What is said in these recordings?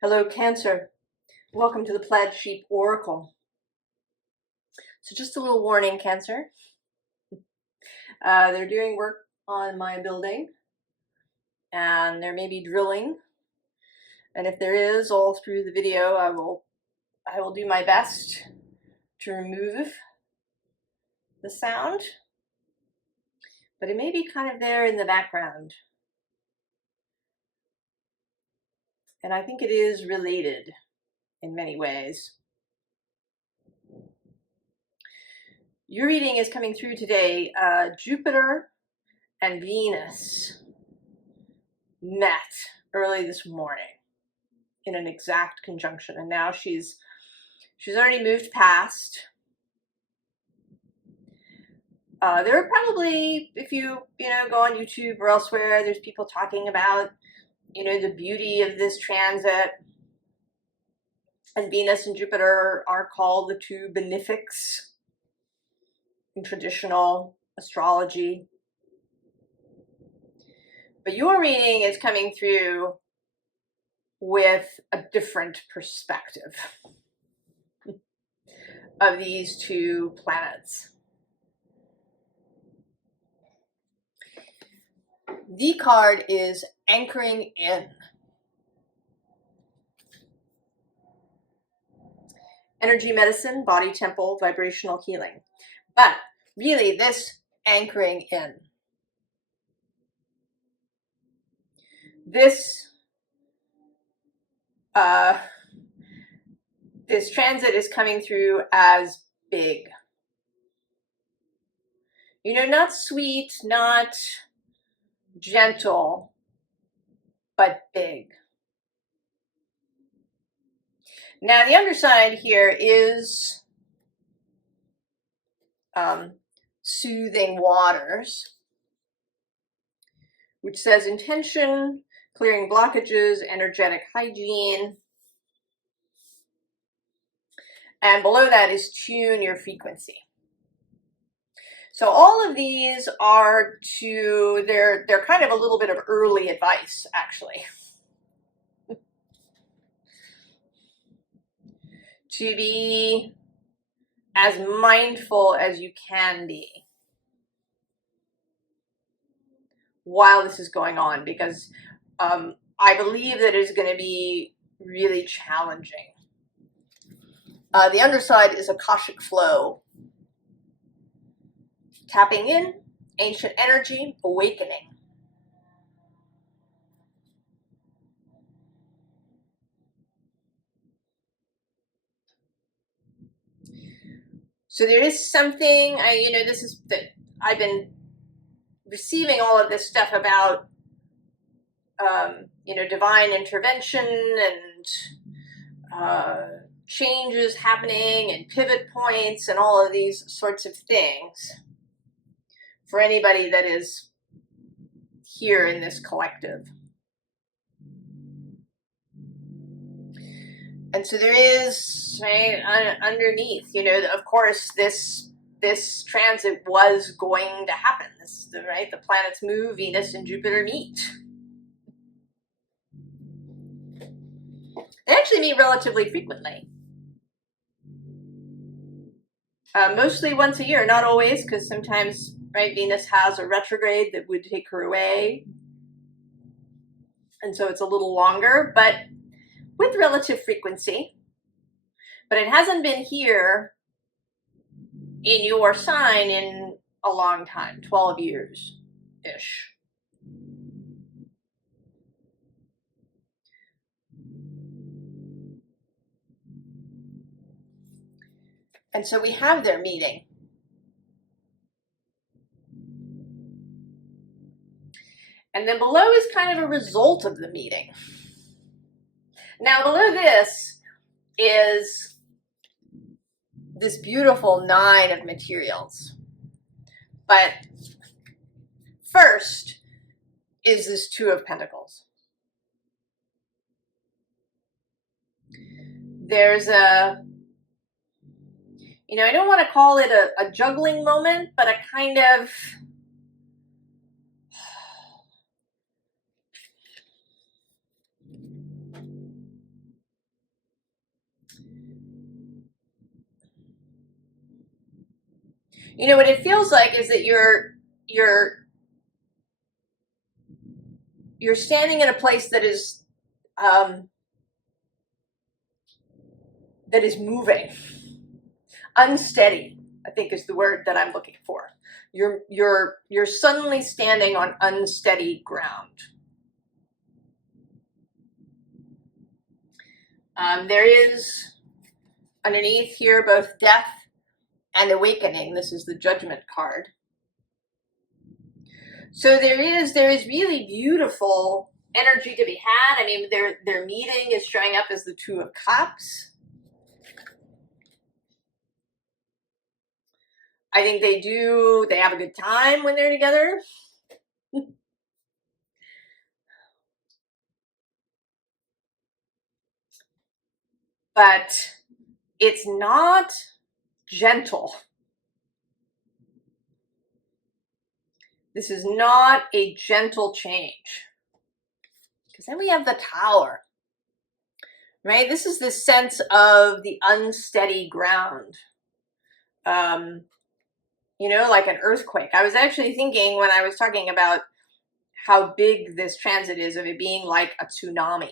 Hello, Cancer. Welcome to the Plaid Sheep Oracle. So just a little warning, Cancer. They're doing work on my building, and there may be drilling. And if there is, all through the video, I will do my best to remove the sound. But it may be kind of there in the background. And I think it is related in many ways. Your reading is coming through today. Jupiter and Venus met early this morning in an exact conjunction, and now she's already moved past. There are probably, if you go on YouTube or elsewhere, there's people talking about the beauty of this transit. And Venus and Jupiter are called the two benefics in traditional astrology. But your reading is coming through with a different perspective of these two planets. The card is anchoring in. Energy medicine, body temple, vibrational healing. But really, this anchoring in. This transit is coming through as big. Not sweet, not gentle, but big. Now, the underside here is soothing waters, which says intention, clearing blockages, energetic hygiene. And below that is tune your frequency. So all of these are they're kind of a little bit of early advice, actually. To be as mindful as you can be while this is going on, because I believe that it is going to be really challenging. The underside is Akashic flow. Tapping in, ancient energy, awakening. So there is something, this is that I've been receiving all of this stuff about, divine intervention and changes happening and pivot points and all of these sorts of things for anybody that is here in this collective. And so there is, right, underneath, of course, this transit was going to happen. The planets move, Venus and Jupiter meet. They actually meet relatively frequently. Mostly once a year, not always, because sometimes, right, Venus has a retrograde that would take her away. And so it's a little longer, but with relative frequency. But it hasn't been here in your sign in a long time, 12 years-ish. And so we have their meeting. And then below is kind of a result of the meeting. Now below this is this beautiful 9 of materials. But first is this 2 of Pentacles. There's I don't want to call it a juggling moment, but a kind of You know, what it feels like is that you're standing in a place that is moving, unsteady, I think is the word that I'm looking for. You're suddenly standing on unsteady ground. There is underneath here both death and awakening. This is the Judgment card. So there is really beautiful energy to be had. I mean, their meeting is showing up as the Two of Cups. I think they have a good time when they're together. But it's not gentle. This is not a gentle change. Because then we have the Tower, right? This is the sense of the unsteady ground. You know, like an earthquake. I was actually thinking when I was talking about how big this transit is of it being like a tsunami.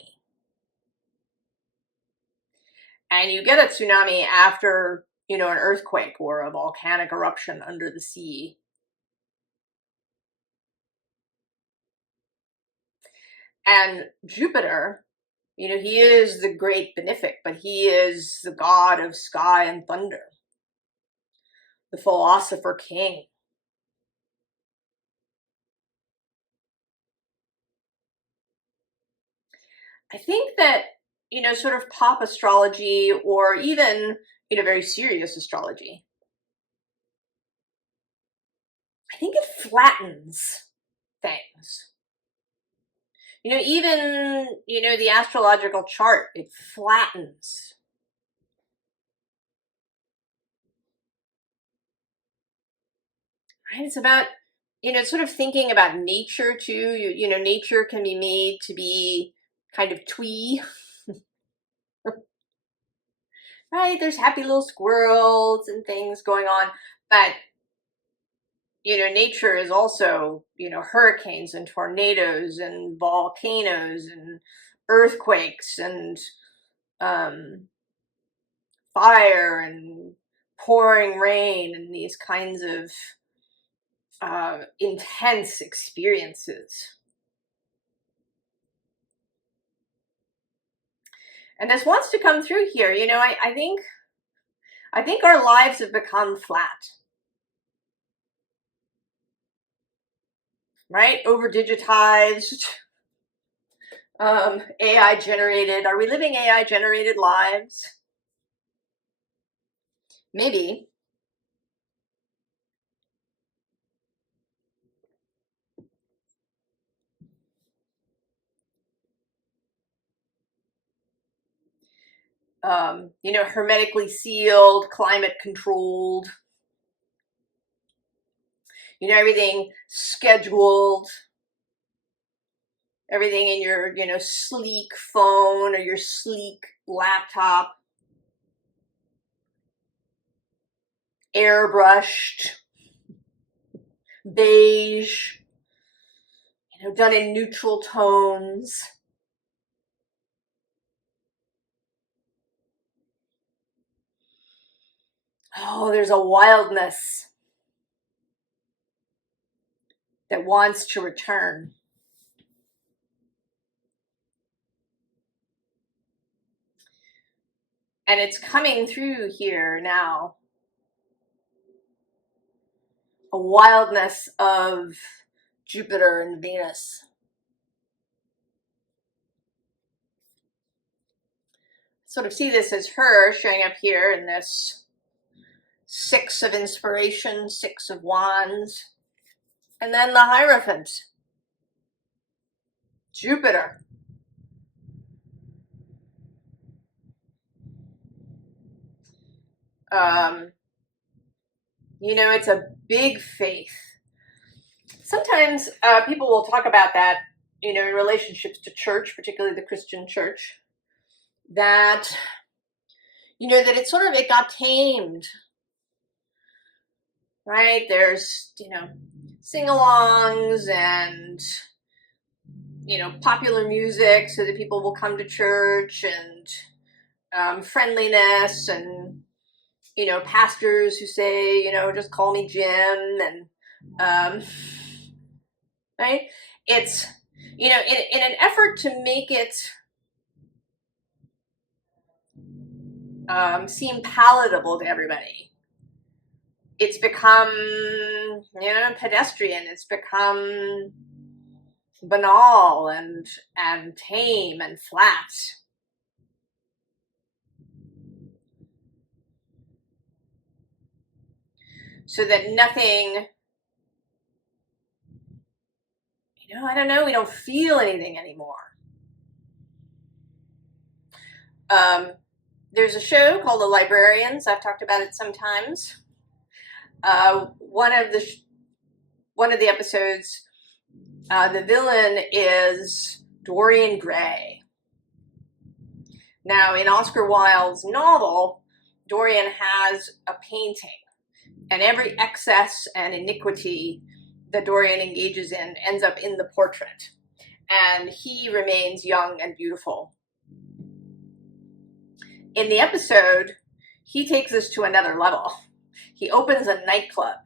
And you get a tsunami after, you know, an earthquake or a volcanic eruption under the sea. And Jupiter, you know, he is the great benefic, but he is the god of sky and thunder, the philosopher king. I think that, you know, sort of pop astrology or even, you know, very serious astrology, I think it flattens things. You know, even, you know, the astrological chart, it flattens. Right? It's about, you know, sort of thinking about nature too. You know, nature can be made to be kind of twee. Right? There's happy little squirrels and things going on. But, you know, nature is also, you know, hurricanes and tornadoes and volcanoes and earthquakes and fire and pouring rain and these kinds of intense experiences. And this wants to come through here. You know, I think our lives have become flat. Right? Over digitized, AI generated. Are we living AI generated lives? Maybe. You know, hermetically sealed, climate controlled. You know, everything scheduled. Everything in your, you know, sleek phone or your sleek laptop. Airbrushed. Beige. You know, done in neutral tones. Oh, there's a wildness that wants to return. And it's coming through here now. A wildness of Jupiter and Venus. Sort of see this as her showing up here in this Six of Inspiration, Six of Wands, and then the Hierophant. Jupiter. You know, it's a big faith. Sometimes people will talk about that, you know, in relationships to church, particularly the Christian church, that, you know, that it got tamed. right? There's, you know, sing-alongs and, you know, popular music so that people will come to church, and friendliness, and, you know, pastors who say, you know, just call me Jim, and, right? It's, you know, in an effort to make it seem palatable to everybody, it's become, you know, pedestrian. It's become banal and tame and flat. So that nothing, you know, I don't know, we don't feel anything anymore. There's a show called The Librarians. I've talked about it sometimes. One of the episodes, the villain is Dorian Gray. Now, in Oscar Wilde's novel, Dorian has a painting, and every excess and iniquity that Dorian engages in ends up in the portrait, and he remains young and beautiful. In the episode, he takes this to another level. He opens a nightclub,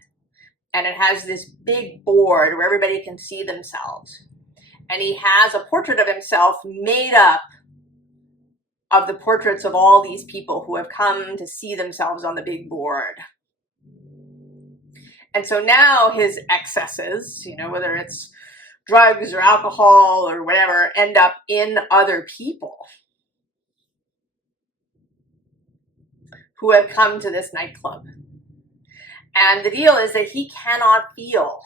and it has this big board where everybody can see themselves. And he has a portrait of himself made up of the portraits of all these people who have come to see themselves on the big board. And so now his excesses, you know, whether it's drugs or alcohol or whatever, end up in other people who have come to this nightclub. And the deal is that he cannot feel.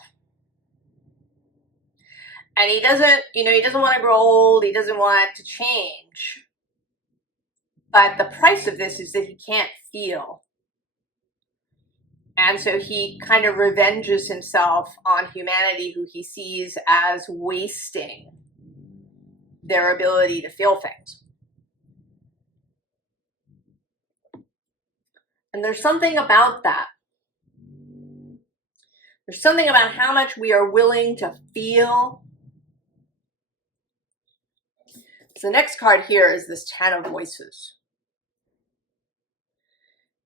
And he doesn't, you know, he doesn't want to grow old. He doesn't want it to change. But the price of this is that he can't feel. And so he kind of revenges himself on humanity, who he sees as wasting their ability to feel things. And there's something about that. There's something about how much we are willing to feel. So the next card here is this Ten of Voices.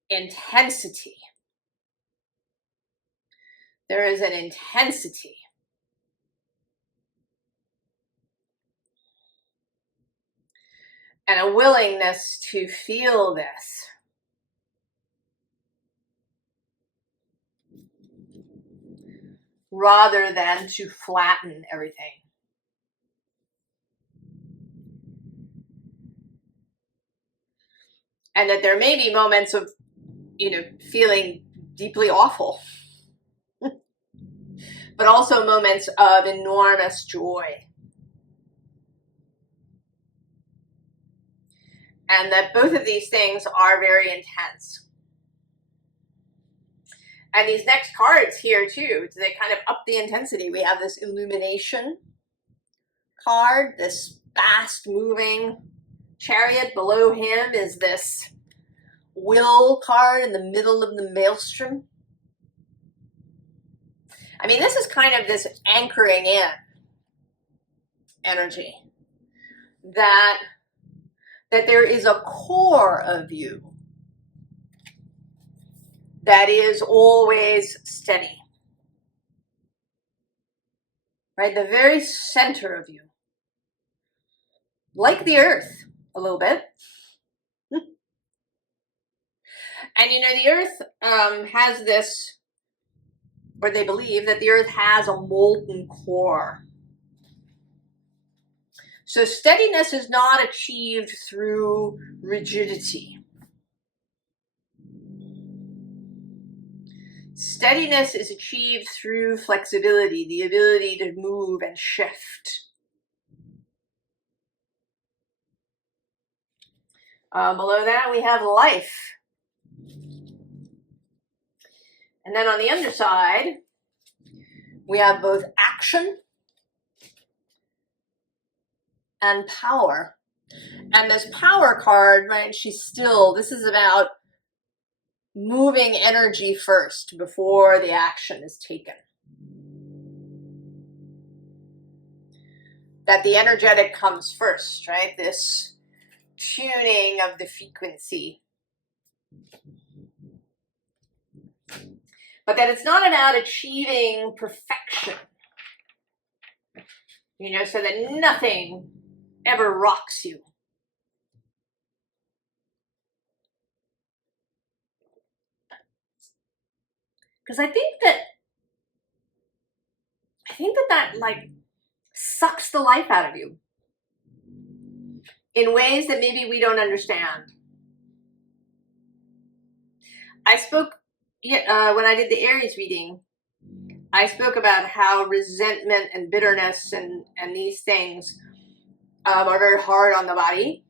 Intensity. There is an intensity. And a willingness to feel this. Rather than to flatten everything. And that there may be moments of, you know, feeling deeply awful. But also moments of enormous joy. And that both of these things are very intense. And these next cards here too, they kind of up the intensity. We have this Illumination card, this fast moving chariot. Below him is this Will card in the middle of the Maelstrom. I mean, this is kind of this anchoring in energy. That there is a core of you that is always steady. Right? The very center of you. Like the earth, a little bit. And you know, the earth has this, or they believe that the earth has a molten core. So steadiness is not achieved through rigidity. Steadiness is achieved through flexibility, the ability to move and shift. Below that, we have life. And then on the underside, we have both action and power. And this power card, right, she's still, this is about moving energy first before the action is taken. That the energetic comes first, right? This tuning of the frequency. But that it's not about achieving perfection, you know, so that nothing ever rocks you. Because I think that like sucks the life out of you in ways that maybe we don't understand. I spoke, when I did the Aries reading, I spoke about how resentment and bitterness and these things are very hard on the body.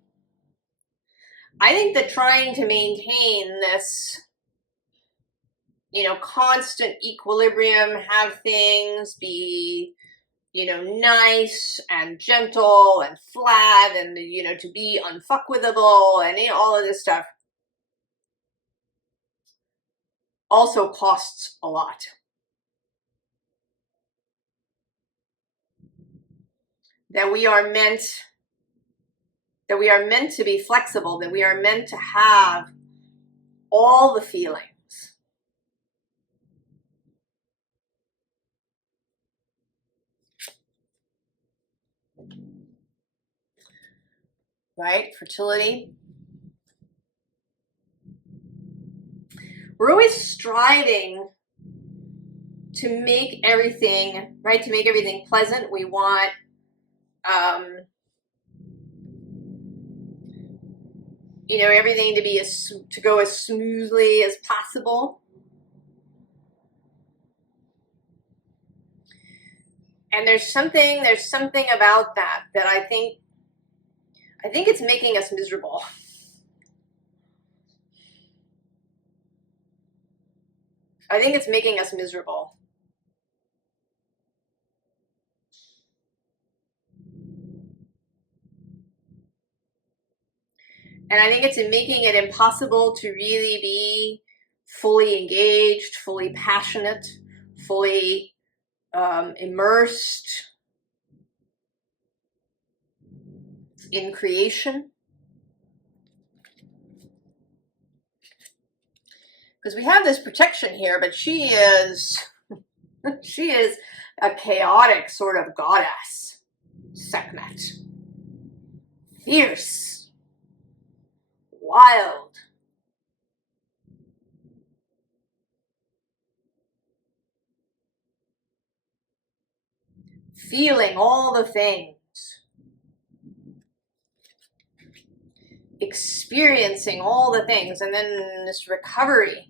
I think that trying to maintain this, you know, constant equilibrium, have things be, you know, nice and gentle and flat and, you know, to be unfuckwithable and, you know, all of this stuff also costs a lot. That we are meant to be flexible, that we are meant to have all the feelings. Right? Fertility. We're always striving to make everything, right? To make everything pleasant. We want, you know, everything to go as smoothly as possible. And there's something about that I think it's making us miserable. I think it's making us miserable. And I think it's making it impossible to really be fully engaged, fully passionate, fully immersed in creation. Because we have this protection here, but she is a chaotic sort of goddess, Sekhmet. Fierce, wild, feeling all the things, experiencing all the things, and then this recovering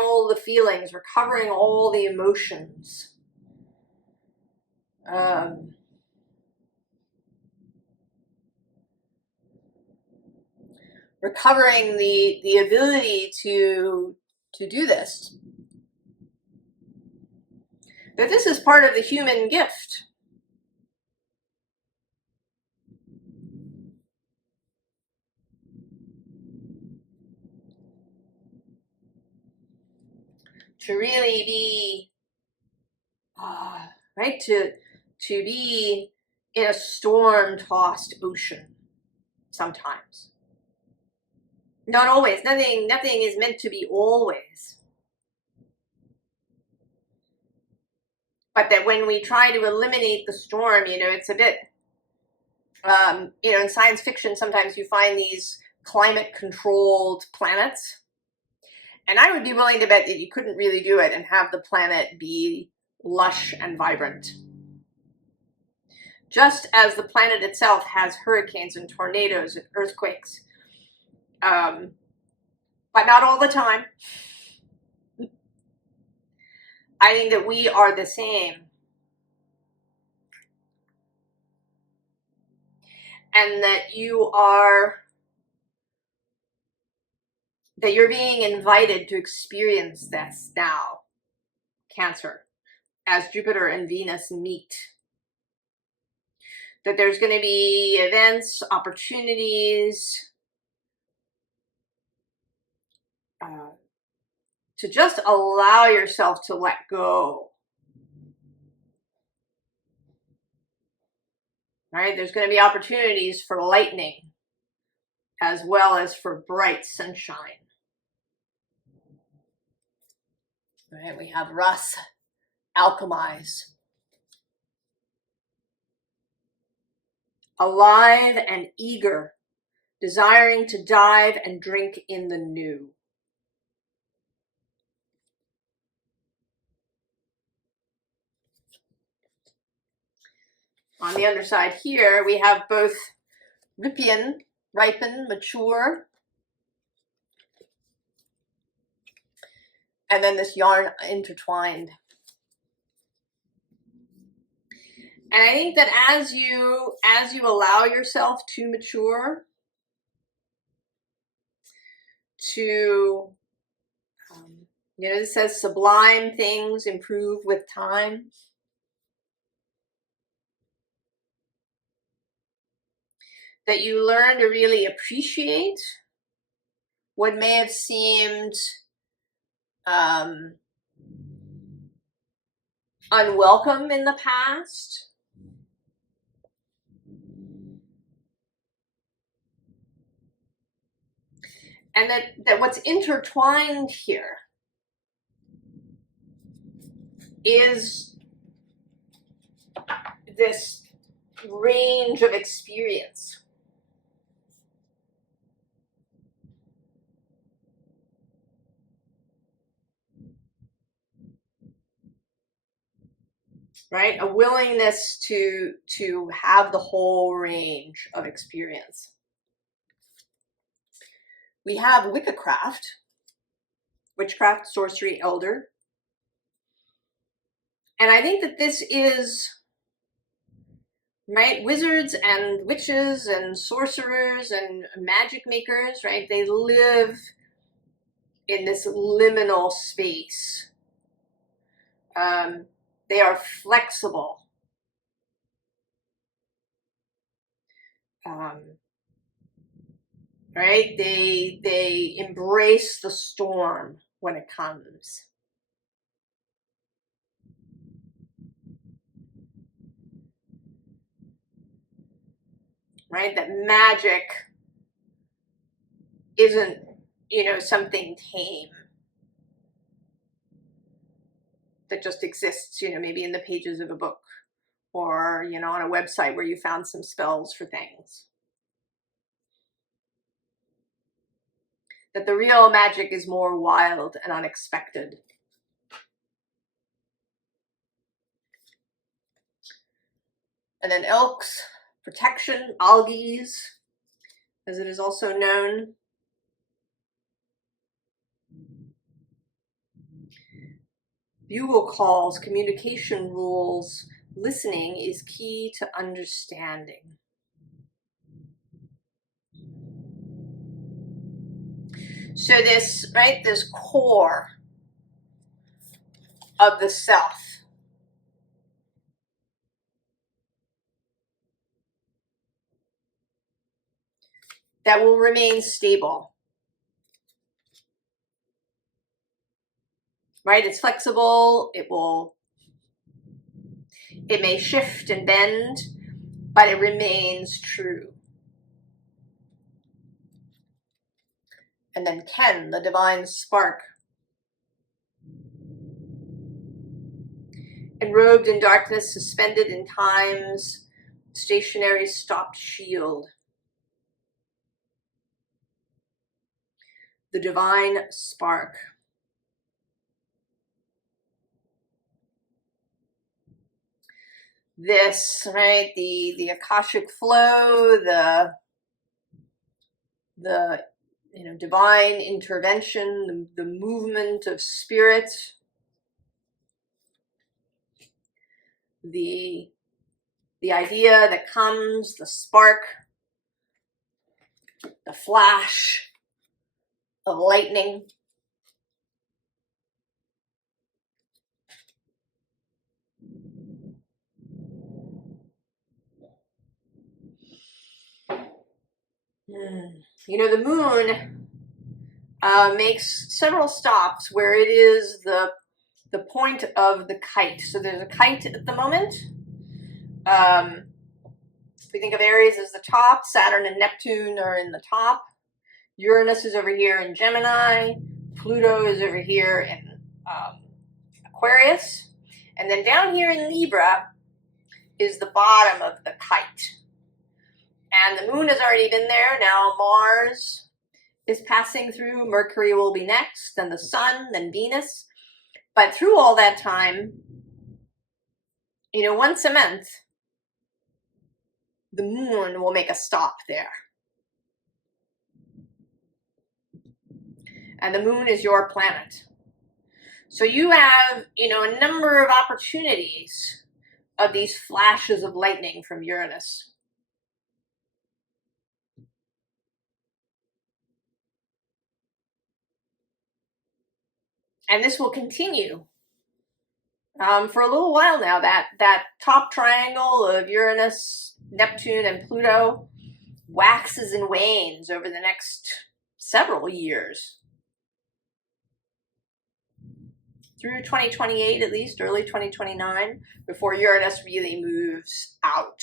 all the feelings, recovering all the emotions. Recovering the ability to do this. That this is part of the human gift. To really be, right, to be in a storm-tossed ocean sometimes. Not always. Nothing is meant to be always. But that when we try to eliminate the storm, you know, it's a bit, you know, in science fiction, sometimes you find these climate-controlled planets. And I would be willing to bet that you couldn't really do it and have the planet be lush and vibrant. Just as the planet itself has hurricanes and tornadoes and earthquakes. But not all the time. I think that we are the same. And that you're being invited to experience this now, Cancer, as Jupiter and Venus meet. That there's going to be events, opportunities, to just allow yourself to let go. Right? There's going to be opportunities for lightning as well as for bright sunshine. All right, we have Russ, alchemize. Alive and eager, desiring to dive and drink in the new. On the underside here, we have both ripen, mature, and then this yarn intertwined. And I think that as you allow yourself to mature, to, it says sublime things improve with time. That you learn to really appreciate what may have seemed unwelcome in the past. And that what's intertwined here is this range of experience. Right? A willingness to have the whole range of experience. We have witchcraft, sorcery, elder. And I think that this is, right, wizards and witches and sorcerers and magic makers, right? They live in this liminal space. They are flexible. Right? They embrace the storm when it comes. Right? That magic isn't, something tame that just exists, maybe in the pages of a book or, on a website where you found some spells for things. That the real magic is more wild and unexpected. And then elks, protection, algies, as it is also known. Bugle calls, communication rules, listening is key to understanding. So this core of the self. That will remain stable. Right? It's flexible. It may shift and bend, but it remains true. And then Ken, the divine spark. Enrobed in darkness, suspended in time's stationary stopped shield. The divine spark. This, right, the Akashic flow, the divine intervention, the movement of spirit, the idea that comes, the spark, the flash of lightning. The moon makes several stops where it is the point of the kite. So there's a kite at the moment. If we think of Aries as the top, Saturn and Neptune are in the top. Uranus is over here in Gemini. Pluto is over here in Aquarius. And then down here in Libra is the bottom of the kite. And the moon has already been there. Now Mars is passing through. Mercury will be next, then the sun, then Venus. But through all that time, you know, once a month, the moon will make a stop there. And the moon is your planet. So you have, you know, a number of opportunities of these flashes of lightning from Uranus. And this will continue for a little while now. That top triangle of Uranus, Neptune, and Pluto waxes and wanes over the next several years. Through 2028 at least, early 2029, before Uranus really moves out,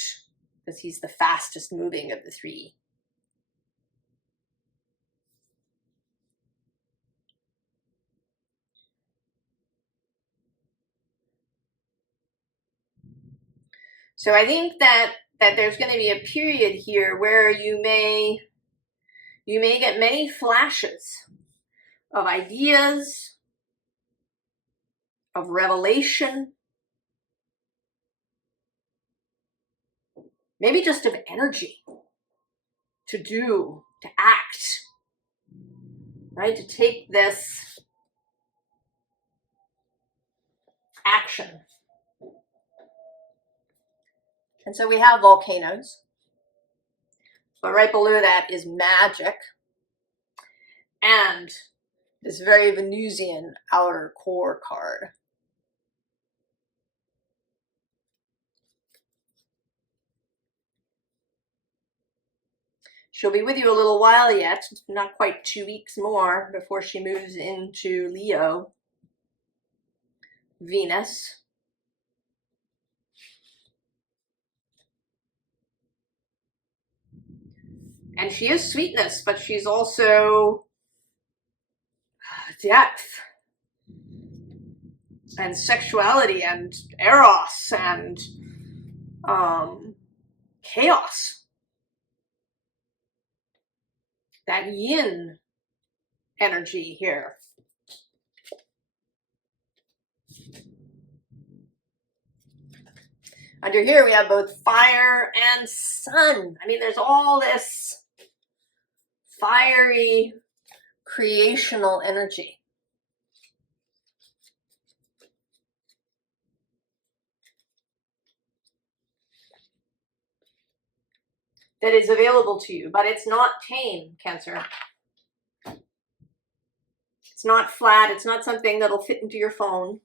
because he's the fastest moving of the three. So I think that there's going to be a period here where you may get many flashes of ideas, of revelation, maybe just of energy to do, to act, right? To take this action. And so we have volcanoes, but right below that is magic and this very Venusian outer core card. She'll be with you a little while yet, not quite 2 weeks more before she moves into Leo, Venus. And she is sweetness, but she's also depth and sexuality and eros and chaos. That yin energy here. Under here we have both fire and sun. I mean, there's all this fiery creational energy. That is available to you, but it's not tame, Cancer. It's not flat. It's not something that'll fit into your phone.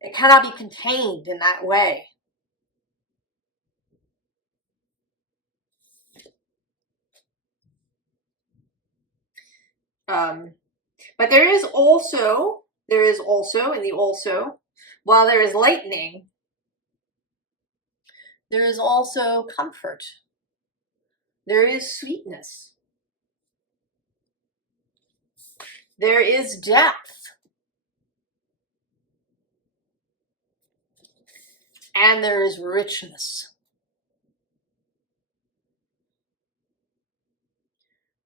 It cannot be contained in that way. But there is also in the also, while there is lightning, there is also comfort. There is sweetness. There is depth. And there is richness.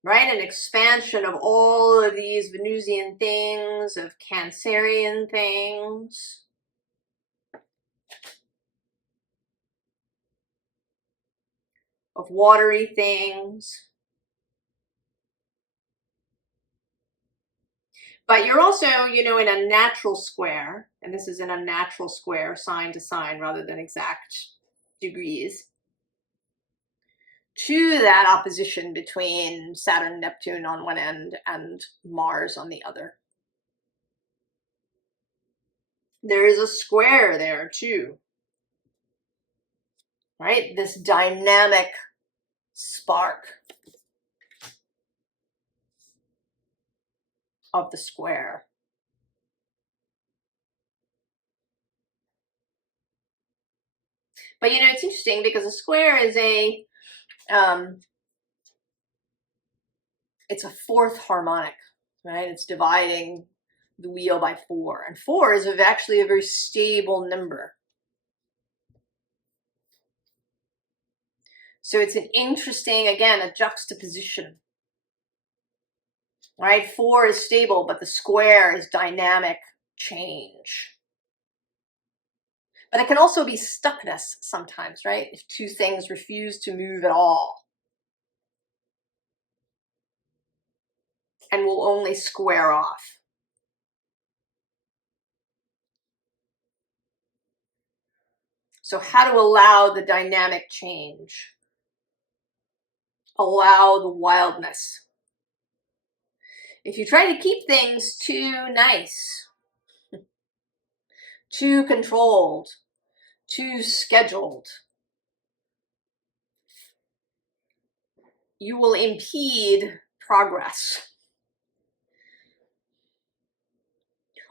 Right? An expansion of all of these Venusian things, of Cancerian things. Of watery things. But you're also, you know, in a natural square, and this is in a natural square, sign to sign, rather than exact degrees, to that opposition between Saturn, Neptune on one end and Mars on the other. There is a square there too, right? This dynamic spark of the square. But you know, it's interesting because a square is it's a fourth harmonic, right? It's dividing the wheel by 4, and 4 is actually a very stable number. So it's an interesting, again, a juxtaposition, right? 4 is stable, but the square is dynamic change. But it can also be stuckness sometimes, right? If two things refuse to move at all and will only square off. So how to allow the dynamic change, allow the wildness. If you try to keep things too nice, too controlled, too scheduled, you will impede progress.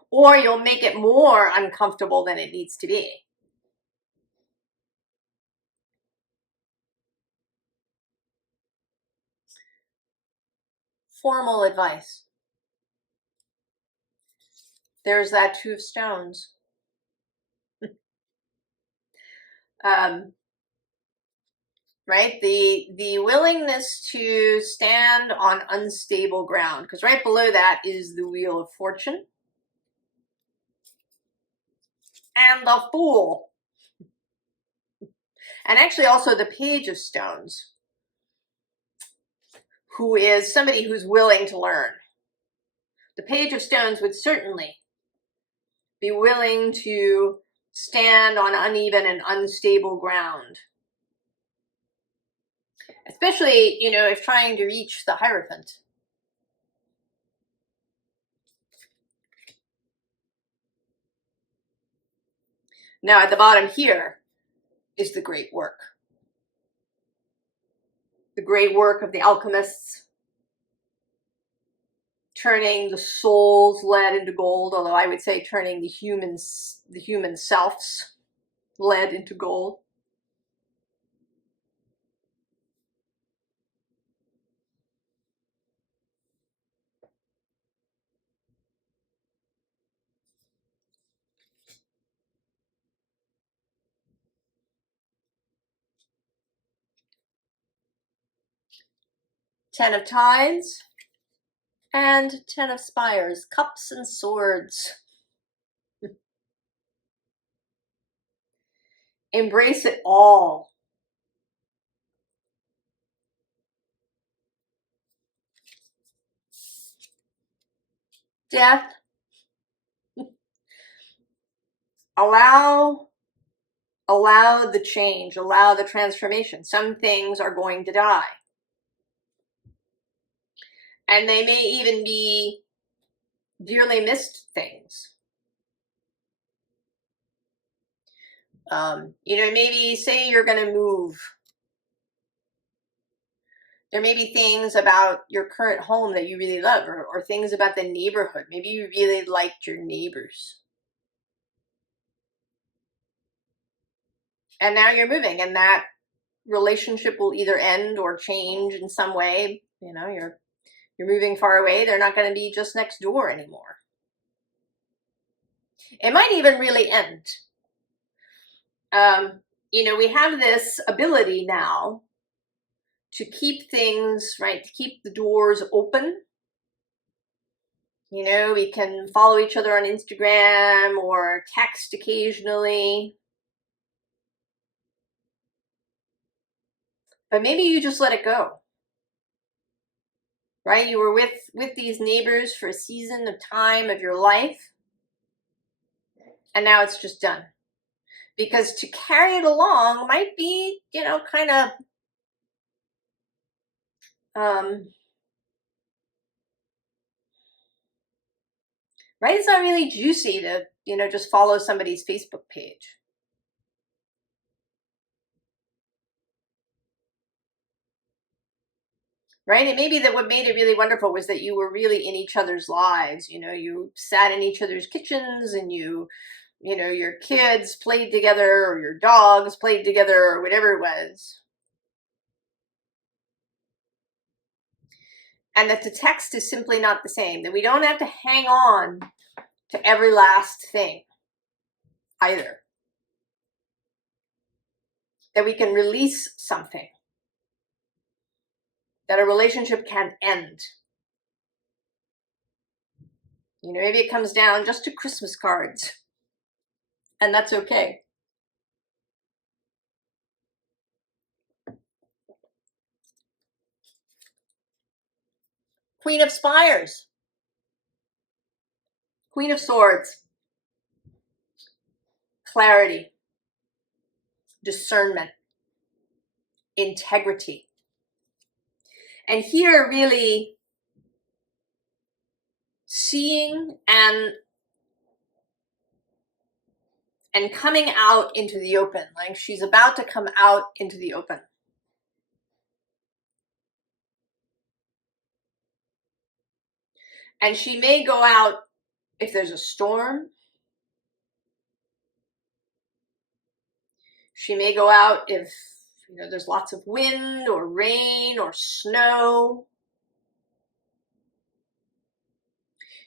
Or you'll make it more uncomfortable than it needs to be. Formal advice. There's that 2 of stones. Right? The willingness to stand on unstable ground, because right below that is the Wheel of Fortune and the Fool. And actually also the Page of Stones, who is somebody who's willing to learn. The Page of Stones would certainly be willing to stand on uneven and unstable ground. Especially, you know, if trying to reach the Hierophant. Now at the bottom here is the great work. The great work of the alchemists, turning the soul's lead into gold, although I would say turning the human self's lead into gold. Ten of Tides and 10 of Spires, cups and swords. Embrace it all. Death. Allow the change, allow the transformation. Some things are going to die. And they may even be dearly missed things. You know, maybe say you're going to move. There may be things about your current home that you really love, or things about the neighborhood. Maybe you really liked your neighbors. And now you're moving, and that relationship will either end or change in some way. You know, you're moving far away. They're not going to be just next door anymore. It might even really end. You know, we have this ability now to keep things, right, to keep the doors open. You know, we can follow each other on Instagram or text occasionally. But maybe you just let it go. Right? You were with these neighbors for a season of time of your life. And now it's just done. Because to carry it along might be, you know, kind of right? It's not really juicy to, you know, just follow somebody's Facebook page. right? It may be that what made it really wonderful was that you were really in each other's lives. You know, you sat in each other's kitchens, and you know, your kids played together, or your dogs played together, or whatever it was. And that the text is simply not the same, that we don't have to hang on to every last thing either. That we can release something. That a relationship can end. You know, maybe it comes down just to Christmas cards. And that's okay. Queen of Spires. Queen of Swords. Clarity. Discernment. Integrity. And here really seeing and coming out into the open. Like she's about to come out into the open. And she may go out if there's a storm. She may go out if, you know, there's lots of wind or rain or snow.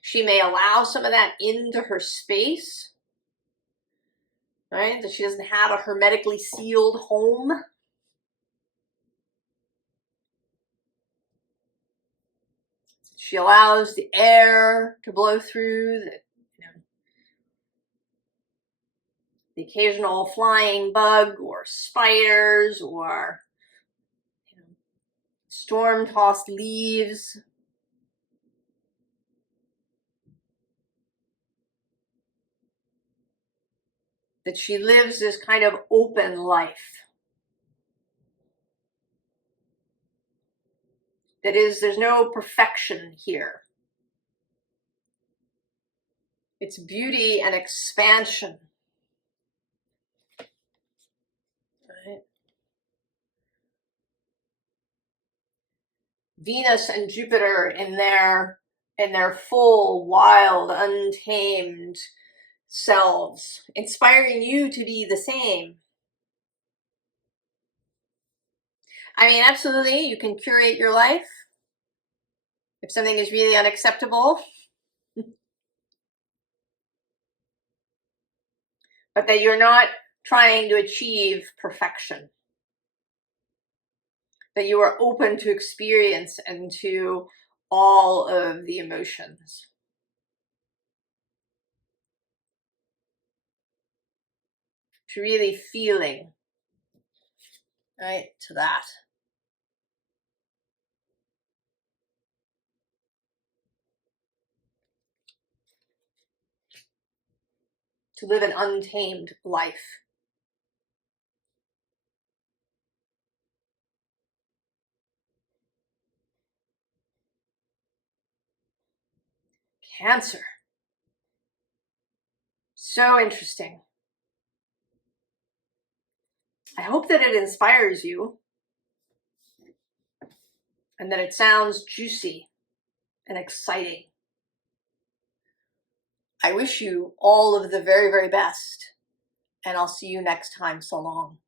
She may allow some of that into her space, right? That she doesn't have a hermetically sealed home. She allows the air to blow through, the occasional flying bug or spiders or, you know, storm-tossed leaves. That she lives this kind of open life. That is, there's no perfection here. It's beauty and expansion. Right? Venus and Jupiter in their full, wild, untamed selves, inspiring you to be the same. I mean, absolutely, you can curate your life if something is really unacceptable, but that you're not trying to achieve perfection. That you are open to experience and to all of the emotions. To really feeling, right, to that. To live an untamed life. Cancer. So interesting. I hope that it inspires you and that it sounds juicy and exciting. I wish you all of the very, very best, and I'll see you next time. So long.